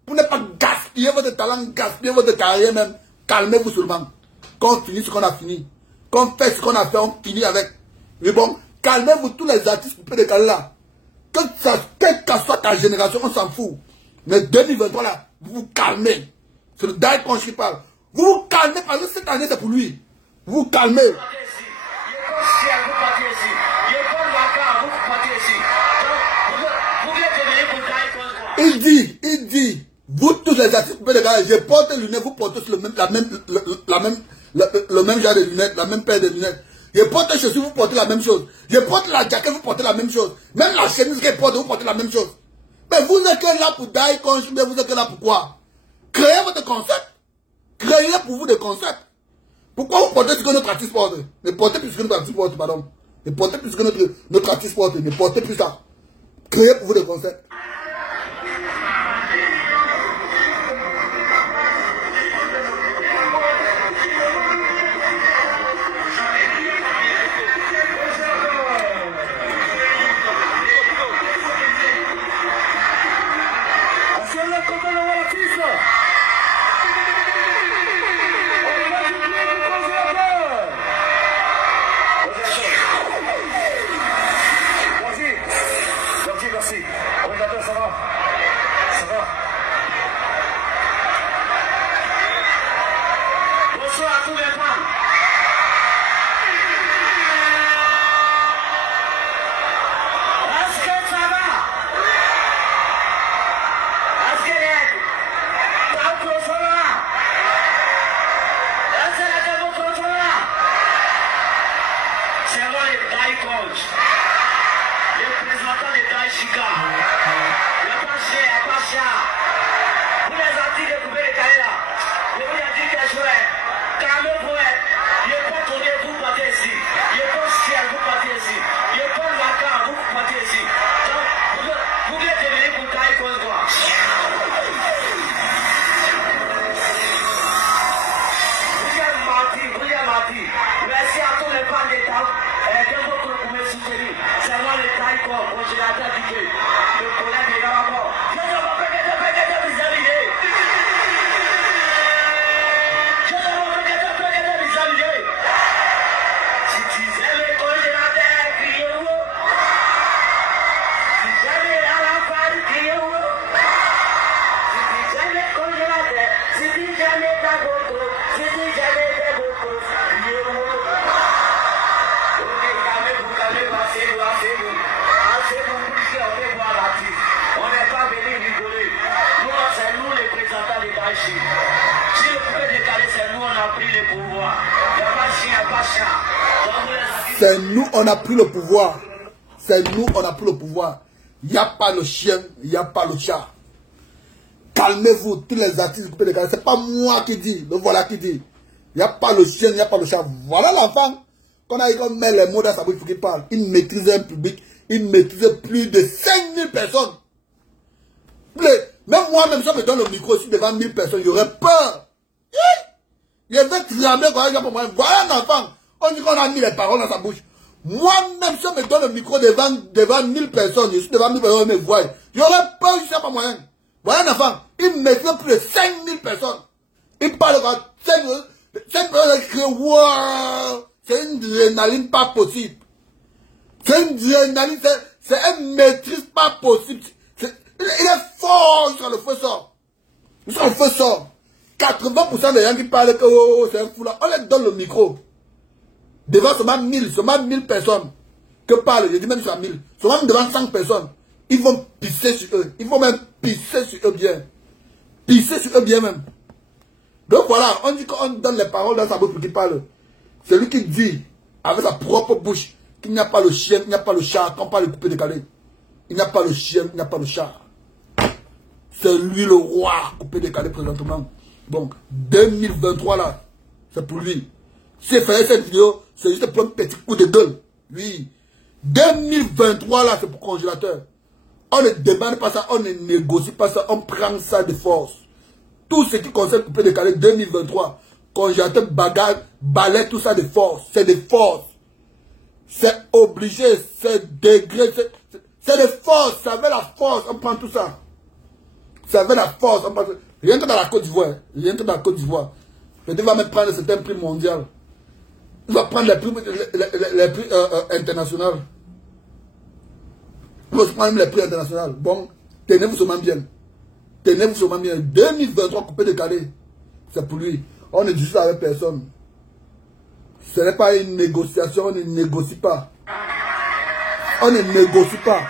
pour ne pas gaspiller votre talent, gaspiller votre carrière même, calmez-vous seulement. Quand on finit ce qu'on a fini, quand on fait ce qu'on a fait, on finit avec. Mais bon, calmez-vous tous les artistes coupés de Calais là. Quelle que soit ta génération, on s'en fout. Mais 2023 là, vous vous calmez. C'est le Dai Coach qui parle. Vous vous calmez parce que cette année c'est pour lui. Vous vous calmez. Il dit, vous tous les artistes, je porte les lunettes, vous portez le même genre de lunettes, la même paire de lunettes. Je porte les chaussures, vous portez la même chose. Je porte la jaquette, vous portez la même chose. Même la chemise que je porte, vous portez la même chose. Mais vous n'êtes que là pour Dai Coach, mais vous êtes que là pour quoi? Créez votre concept. Créez pour vous des concepts. Pourquoi vous portez ce que notre artiste porte? Ne portez plus ce que notre artiste porte, pardon. Ne portez plus ce que notre artiste porte. Ne portez plus ça. Créez pour vous des concepts. Merci. Coordinateur, ça va? Ça va? Bonsoir à tous les femmes. Est-ce que ça va? Est-ce que c'est moi les Dai Coach. Les représentants des Dai Chica. C'est nous, on a pris le pouvoir. C'est nous, on a pris le pouvoir. Il n'y a pas le chien, il n'y a pas le chat. Calmez-vous, tous les artistes coupés de Calais. Ce n'est pas moi qui dis, le voilà qui dit. Il n'y a pas le chien, il n'y a pas le chat. Voilà l'enfant. Quand on met les mots dans sa bouche pour qu'il parle, il maîtrise un public, il maîtrise plus de 5000 personnes. Même moi-même, si on me donne le micro aussi devant 1000 personnes, j'aurais peur. Il avait tremblé quand il a pour moi. Voilà un enfant. On dit qu'on a mis les paroles dans sa bouche. Moi-même, si on me donne le micro devant 1000 personnes, je suis devant 1000 personnes, on me voit. J'aurais peur, je ne sais pas moyen. Voilà un enfant. Il maîtrise plus de 5000 personnes. Il parle quand 5 personnes qui crient, wow, c'est une adrénaline pas possible. C'est une adrénaline, c'est une maîtrise pas possible. Il est fort jusqu'à le feu sort. Jusqu'à le feu sort. 80% des gens qui parlent que oh, c'est un fou là, on leur donne le micro. Devant seulement 1000 personnes que parlent, je dis même sur 1000, seulement devant 100 personnes, ils vont pisser sur eux. Ils vont même pisser sur eux bien. Pisser sur eux bien même. Donc voilà, on dit qu'on donne les paroles dans sa bouche pour qu'il parle. C'est lui qui dit, avec sa propre bouche, qu'il n'y a pas le chien, il n'y a pas le chat, qu'on parle de couper décalé. Il n'y a pas le chien, il n'y a pas le chat. C'est lui le roi coupé décalé présentement. Donc, 2023 là, c'est pour lui. S'il fait cette vidéo, c'est juste pour un petit coup de gueule. Oui. 2023 là, c'est pour congélateur. On ne demande pas ça, on ne négocie pas ça, on prend ça de force. Tout ce qui concerne coupé décalé 2023, congélateur, bagarre, balai, tout ça de force. C'est de force. C'est obligé, c'est degré, c'est de force, ça veut la force, on prend tout ça. Ça veut la force, on prend tout ça. Rien que dans la Côte d'Ivoire, rien que dans la Côte d'Ivoire. Il va même prendre certains prix mondiaux. Il va prendre les prix internationaux. Il va prendre même les prix internationaux. Bon, tenez-vous seulement bien. Tenez-vous seulement bien. 2023 coupé de carré. C'est pour lui. On ne discute avec personne. Ce n'est pas une négociation, on ne négocie pas. On ne négocie pas.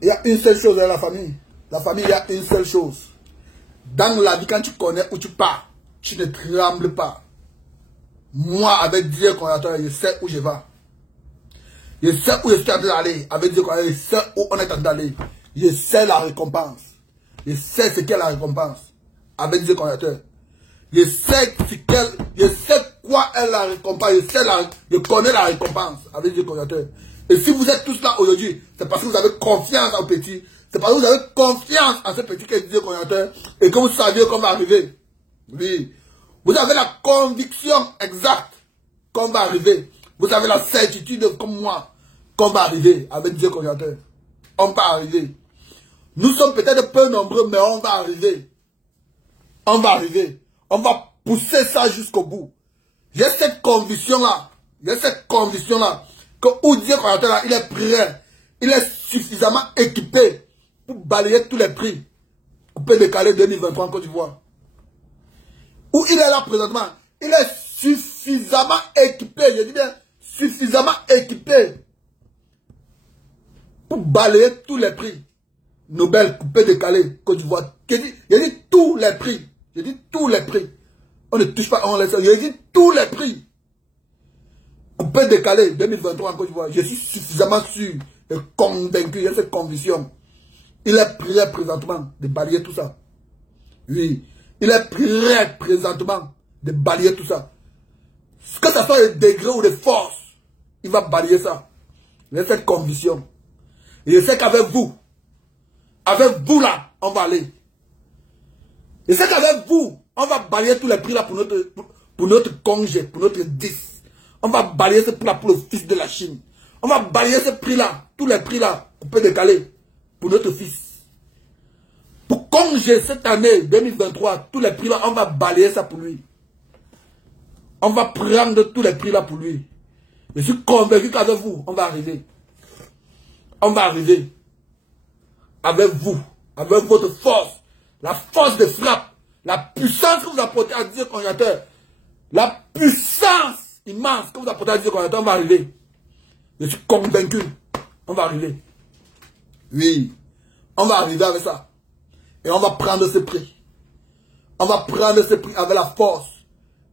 Il y a une seule chose dans la famille. La famille, il y a une seule chose. Dans la vie, quand tu connais où tu pars, tu ne trembles pas. Moi, avec Dieu créateur, je sais où je vais. Je sais où je suis en train d'aller. Avec Dieu créateur, je sais où on est en train d'aller. Je sais la récompense. Je sais ce qu'est la récompense. Avec Dieu créateur. Je sais quoi est la récompense. Je connais la récompense avec Dieu créateur. Et si vous êtes tous là aujourd'hui, c'est parce que vous avez confiance en petit. C'est parce que vous avez confiance en ce petit qui est Dieu créateur. Et que vous savez qu'on va arriver. Oui. Vous avez la conviction exacte qu'on va arriver. Vous avez la certitude comme moi qu'on va arriver avec Dieu créateur. On va arriver. Nous sommes peut-être peu nombreux, mais on va arriver. On va arriver. On va pousser ça jusqu'au bout. J'ai cette conviction-là. J'ai cette conviction-là. Que où Dieu créateur là, il est prêt. Il est suffisamment équipé pour balayer tous les prix. Coupé décalé 2023 en Côte d'Ivoire. Où il est là présentement. Il est suffisamment équipé. Je dis bien suffisamment équipé pour balayer tous les prix. Nobel, coupé décalé, Côte d'Ivoire. Je dis tous les prix. Je dis tous les prix. On ne touche pas, on laisse. Je dis tous les prix. Coupé décalé 2023 en Côte d'Ivoire. Je suis suffisamment sûr et convaincu. J'ai cette conviction. Il est prêt présentement de balayer tout ça. Oui. Il est prêt présentement de balayer tout ça. Que ce soit de degré ou de force, il va balayer ça. J'ai cette conviction. Et je sais qu'avec vous là, on va aller. Je sais qu'avec vous, on va balayer tous les prix là pour notre congé, pour notre 10. On va balayer ce prix là pour le fils de la Chine. On va balayer ce prix là, tous les prix là, on peut décaler pour notre fils. Pour congé cette année 2023, tous les prix là, on va balayer ça pour lui. On va prendre tous les prix là pour lui. Je suis convaincu qu'avec vous, on va arriver. On va arriver. Avec vous, avec votre force, la force de frappe, la puissance que vous apportez à Dieu créateur, la puissance immense que vous apportez à Dieu créateur, on va arriver. Je suis convaincu, on va arriver. Oui, on va arriver avec ça. Et on va prendre ce prix. On va prendre ce prix avec la force.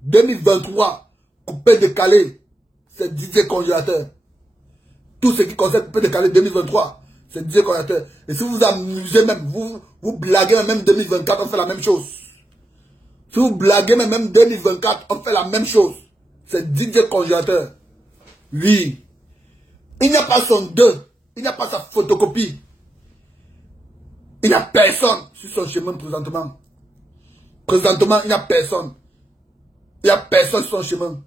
2023, coupé décalé, c'est Didier Congélateur. Tout ce qui concerne coupé décalé 2023, c'est Didier Congélateur. Et si vous vous amusez même, vous blaguez même 2024, on fait la même chose. Si vous blaguez même 2024, on fait la même chose. C'est Didier Congélateur. Oui. Il n'y a pas son 2. Il n'y a pas sa photocopie. Il n'y a personne sur son chemin présentement. Présentement, il n'y a personne. Il n'y a personne sur son chemin.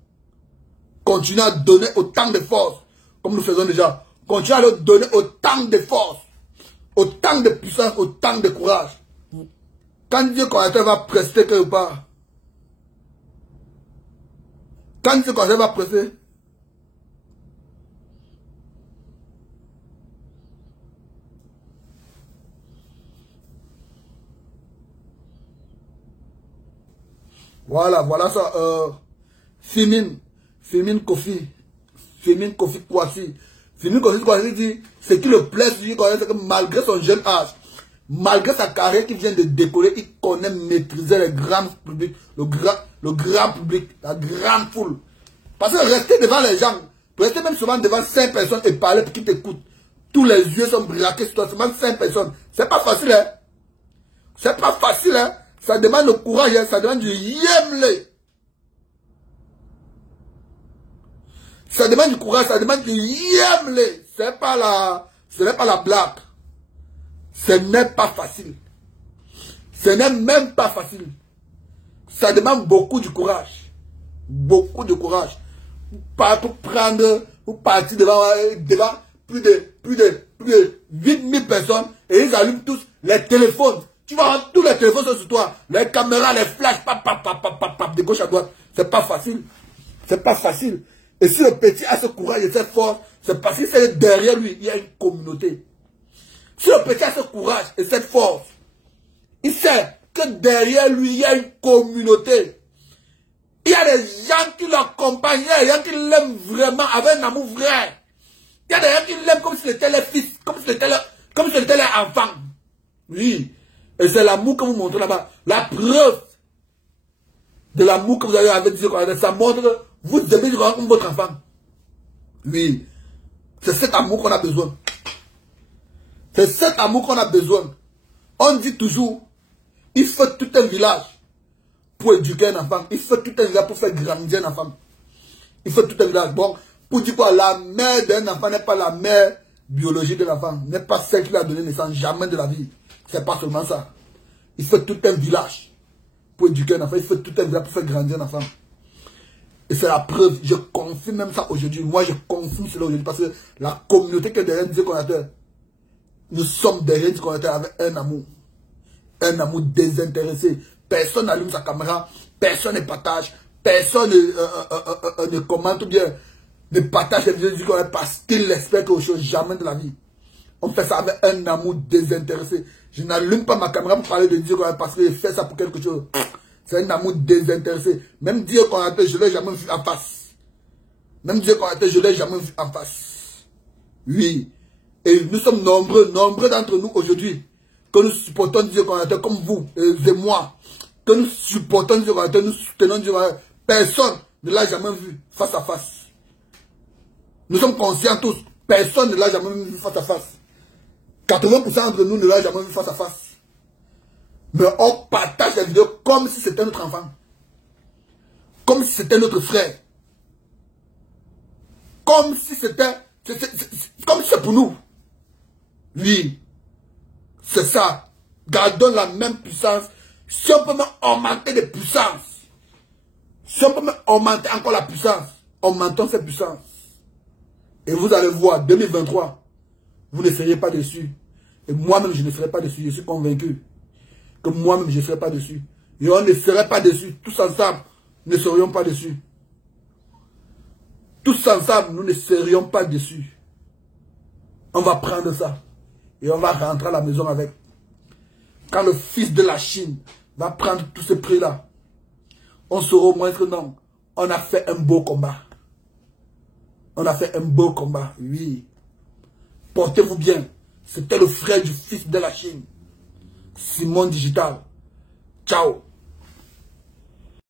Continuez à donner autant de force, comme nous faisons déjà. Continuez à leur donner autant de force, autant de puissance, autant de courage. Quand Dieu créateur va prester quelque part, quand Dieu créateur va prester, voilà ça. Fémine Kofi Kwasi. Fémine Kofi Kwasi dit, ce qui le plaît, c'est que malgré son jeune âge, malgré sa carrière qui vient de décoller, il connaît maîtriser le grand public, le grand public, la grande foule. Parce que rester devant les gens, rester même souvent devant 5 personnes et parler pour qu'ils t'écoutent, tous les yeux sont braqués sur toi, seulement 5 personnes. C'est pas facile, hein. C'est pas facile, hein. Ça demande le courage, hein. Ça demande du yemle. Ça demande du courage, ça demande du yemle. Ce n'est pas la blague. Ce n'est pas facile. Ce n'est même pas facile. Ça demande beaucoup de courage. Beaucoup de courage. Pour prendre, pour partir devant plus de 8000 personnes et ils allument tous les téléphones. Tu vois, tous les téléphones sont sur toi. Les caméras, les flashs, de gauche à droite. C'est pas facile. C'est pas facile. Et si le petit a ce courage et cette force, c'est parce que derrière lui, il y a une communauté. Si le petit a ce courage et cette force, il sait que derrière lui, il y a une communauté. Il y a des gens qui l'accompagnent, il y a des gens qui l'aiment vraiment avec un amour vrai. Il y a des gens qui l'aiment comme si c'était leur fils, comme si c'était leur enfant. Oui. Et c'est l'amour que vous montrez là-bas. La preuve de l'amour que vous avez avec Dieu, ça montre que vous aimez comme votre enfant. Oui. C'est cet amour qu'on a besoin. C'est cet amour qu'on a besoin. On dit toujours, il faut tout un village pour éduquer un enfant. Il faut tout un village pour faire grandir un enfant. Il faut tout un village. Bon, pour dire quoi, la mère d'un enfant n'est pas la mère biologique de l'enfant. N'est pas celle qui lui a donné naissance, jamais de la vie. C'est pas seulement ça. Il faut tout un village pour éduquer un enfant. Il faut tout un village pour faire grandir un enfant. Et c'est la preuve. Je confirme même ça aujourd'hui. Moi, je confirme cela aujourd'hui. Parce que la communauté qui est derrière Dieu Connateur, nous sommes derrière Dieu Connateur avec un amour. Un amour désintéressé. Personne n'allume sa caméra. Personne ne partage. Personne ne commente ou bien ne partage les vidéos du Connateur parce qu'il espère quelque chose. Jamais de la vie. On fait ça avec un amour désintéressé. Je n'allume pas ma caméra pour parler de Dieu parce que je fais ça pour quelque chose. C'est un amour désintéressé. Même Dieu Connateur, je ne l'ai jamais vu en face. Même Dieu Connateur, je ne l'ai jamais vu en face. Oui. Et nous sommes nombreux d'entre nous aujourd'hui, que nous supportons Dieu Connateur comme vous et moi. Que nous supportons Dieu Connateur, nous soutenons Dieu Connateur. Personne ne l'a jamais vu face à face. Nous sommes conscients tous. Personne ne l'a jamais vu face à face. 80% d'entre nous ne l'a jamais vu face à face. Mais on partage la vidéo comme si c'était notre enfant. Comme si c'était notre frère. Comme si c'était... Comme si c'est pour nous. Oui. C'est ça. Gardons la même puissance. Si on peut même augmenter de puissance. Si on peut même augmenter encore la puissance. Augmentons cette puissance. Et vous allez voir, 2023, vous ne seriez pas déçus. Et moi-même, je ne serai pas déçu. Je suis convaincu que moi-même, je ne serai pas déçu. Et on ne serait pas déçus. Tous ensemble, nous ne serions pas déçus. Tous ensemble, nous ne serions pas déçus. On va prendre ça. Et on va rentrer à la maison avec. Quand le fils de la Chine va prendre tout ce prix-là, on saura au moins que non, on a fait un beau combat. On a fait un beau combat, oui. Portez-vous bien. C'était le frère du fils de la Chine. Simon Digital. Ciao.